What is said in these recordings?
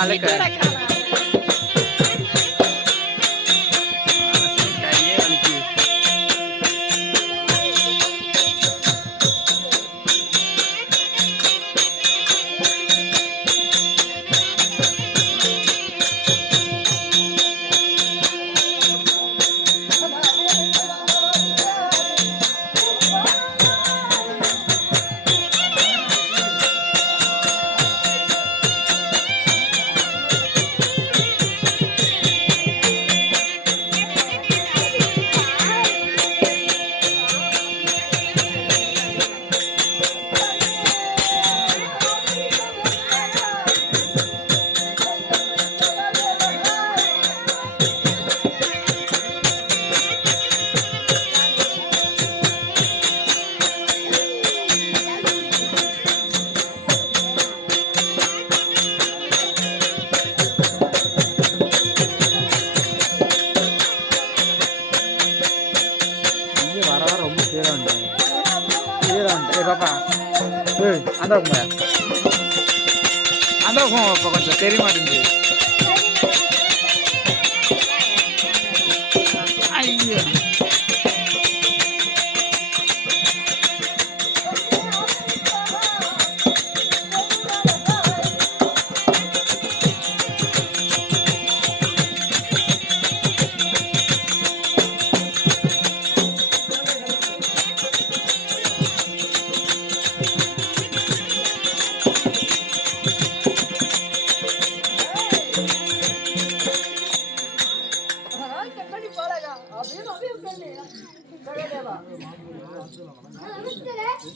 ஆளுக்கு அந்த கொஞ்சம் தெரிய மாட்டேங்குது. ஐயோ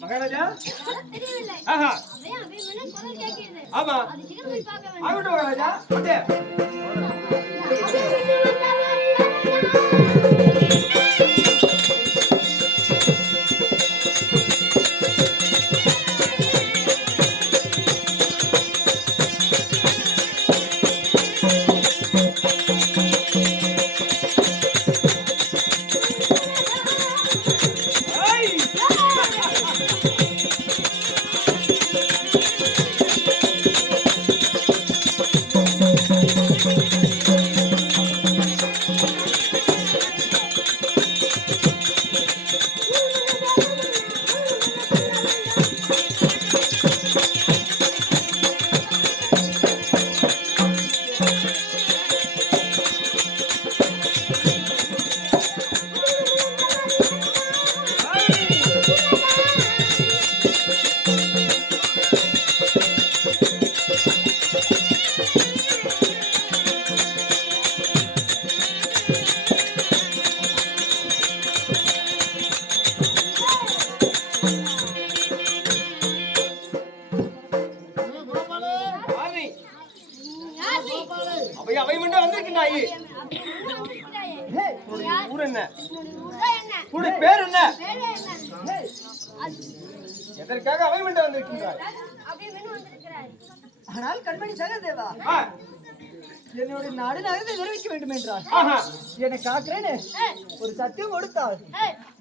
மகாராஜா ஆஹா ஆமா ஆகட்டும் மகாராஜா ஓகே அவை மட்டும் வந்திருக்கின்றாய். ஊர் என்ன? உன்னுடைய பேர் என்ன? எதற்காக அவை மட்டும் வந்திருக்கின்றாய்? ஆனால் கண்மணி சகதேவா, என்னுடைய நாடு நகரத்தை நிரூபிக்க வேண்டும் என்றார். என்னை காக்கிறேன்னு ஒரு சத்தியம் கொடுத்தால்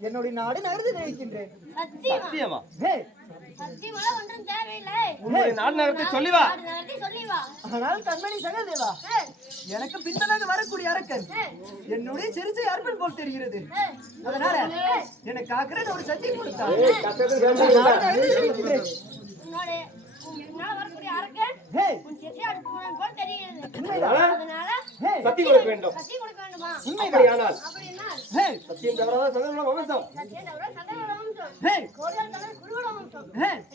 என்னுடைய நாடு நகரத்தை நிரூபிக்கின்றேன். சத்தியமா? நாடு நகரத்தை சொல்லிவா. ஆனால் கண்மணி சகதேவா, எனக்கு பின்னதாக வரக்கூடிய அரக்கன் என்னுடைய சிறுசை அர்ப்பன் போல் தெரிகிறது. அதனால என்னை காக்கிறேன்னு ஒரு சத்தியம் கொடுத்தார். சத்தியம் கொடுக்க வேண்டும். அப்படியானால் சத்தியம் தவறாத சகோதர வம்சம்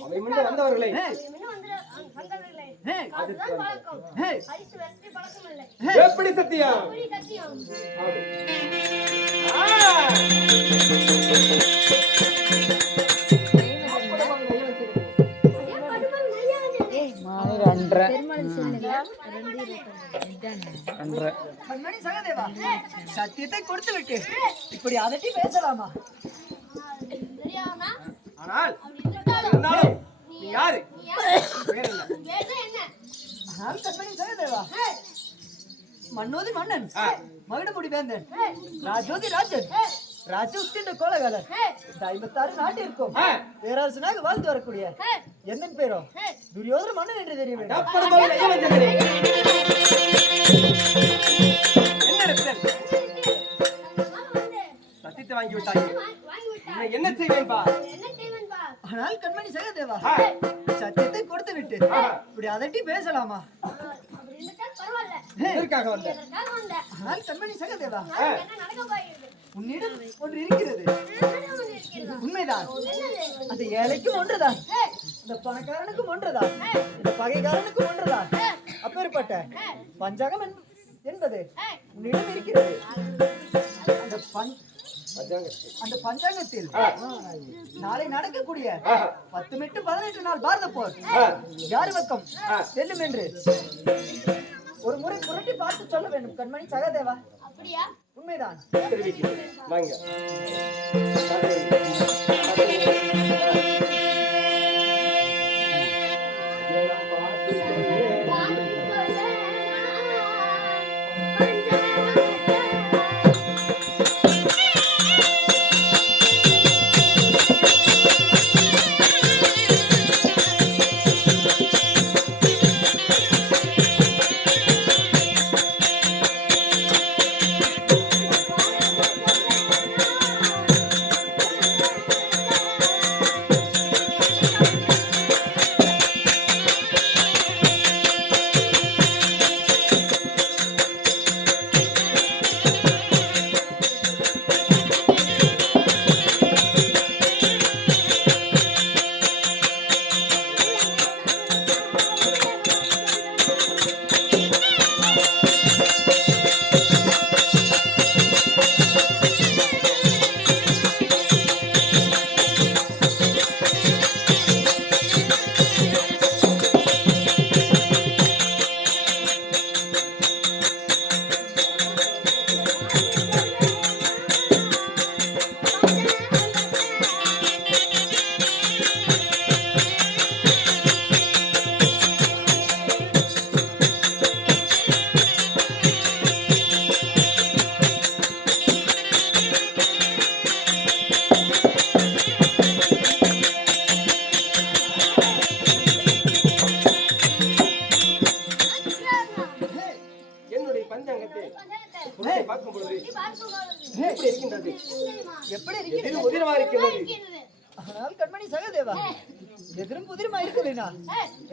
அவை முன்பு வந்தவர்களை எப்படி சத்தியம்? சத்தியத்தை கொடுத்து விட்டு இப்படி அதட்டி பேசலாமா? ஆனால் நீ யாரு? மன்னோதி மன்னன், மகுடமுடி வேந்தன், ராஜோதி ராஜன், ராஜ கோலகாலர், 56 நாட்டு இருக்கும் பேரரசனாக வாழ்ந்து வரக்கூடிய என்ன பேரும் துரியோதன மன்னன் என்று தெரிய வேண்டும். டப்படபால் ஐயவஞ்சகனே. என்ன ரத்தன்? சத்தியத்தை வாங்கி விட்டாய். நான் என்ன செய்வேன் பா? ஆனால் கண்மணி சகதேவா, சத்தியத்தை கொடுத்து விட்டு இப்படி அதட்டி பேசலாமா? எதற்காக வந்த? ஆனால் கண்மணி சகதேவா, உன்னிடம் ஒன்று இருக்கிறது. உண்மைதான். அந்த ஏழைக்கும் ஒன்றுதான், இந்த பணக்காரனுக்கும் ஒன்றுதான், இந்த பகைக்காரனுக்கும் ஒன்றுதான். அப்பேற்பட்ட பஞ்சாங்கம் என்பது உன்னிடம் இருக்கிறது. அந்த பஞ்சாங்கத்தில் நாளை நடக்கக்கூடிய 10-18 நாள் பாரத போர் யார் பக்கம் செல்லும் என்று ஒரு முறை புரட்டி பார்த்து சொல்ல வேண்டும் கண்மணி சகதேவா. அப்படியா? உண்மைதான். வாங்க.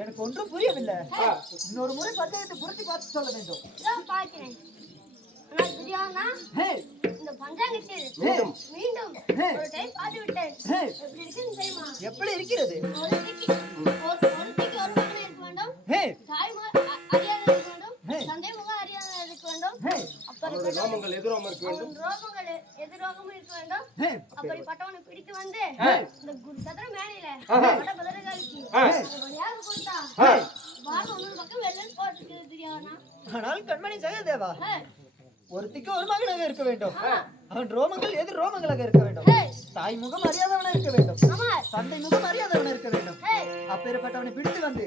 எனக்கு ஒன்றும் புரியவில்லை. இன்னொரு முறை பஞ்சாயத்தை புரட்டி பார்த்து சொல்ல வேண்டும். இந்த பஞ்சாங்கத்தில் மீண்டும் ஒரு டைம் பார்த்து விட்டேன். எப்படி இருக்கிறது? ஒருத்திக்கு ஒரு மகன் இருக்க வேண்டும், தாய்மார் அறியாத இருக்க வேண்டும், தந்தை முகம் அறியாத இருக்க வேண்டும், ரோமங்கள் எதிரோகம் இருக்க வேண்டும், எதிரோகமும் இருக்க வேண்டும். அப்படிப்பட்டவனை பிடித்து வந்து இந்த குரு சதுர மேலையில பதறகாலிக்கு வழியாக கொடுத்தா வாங்க ஒன்று பக்கம் வெளில போட்டு தெரியாதா? ஆனால் கண்மணி சகதேவா, ஒருத்திக்கு ஒரு மகனாக இருக்க வேண்டும், அவன் ரோமங்கள் எதிர் ரோமங்களாக இருக்க வேண்டும், தாய் முகம் அறியாதவனா இருக்க வேண்டும், தந்தை முகம் அறியாதவனா இருக்க வேண்டும். அப்பேற்பட்டவனை பிடித்து வந்து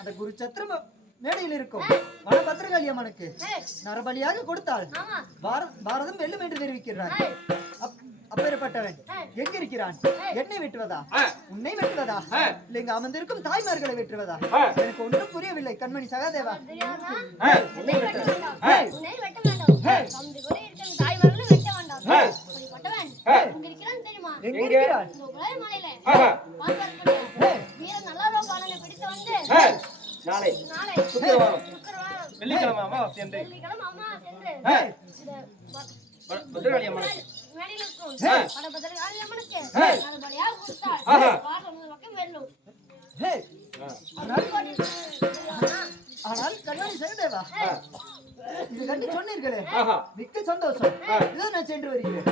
அந்த குரு சத்திர மேடையில் இருக்கும் வனபத்திரகாளி அம்மனுக்கு நரபலியாக கொடுத்தால் பாரதம் வெல்லும் என்று தெரிவிக்கிறார். அப்பேற்பட்டவன் எங்க இருக்கிறான்? என்னை வெட்டுவதா, உன்னை வெட்டுவதா, இல்லைங்க அமர்ந்திருக்கும் தாய்மார்களை வெட்டுவதா? எனக்கு ஒன்றும் புரியவில்லை கண்மணி சகாதேவா. நாளை வெள்ளிக்கிழமை அம்மா சென்று பத்திரகாளி அம்மனுக்கு ஆனால் கல்யாணி சகதேவா, இது கண்டு சொன்னீர்களே, மிக்க சந்தோஷம். இதான் நான் சென்று வருகிறேன்.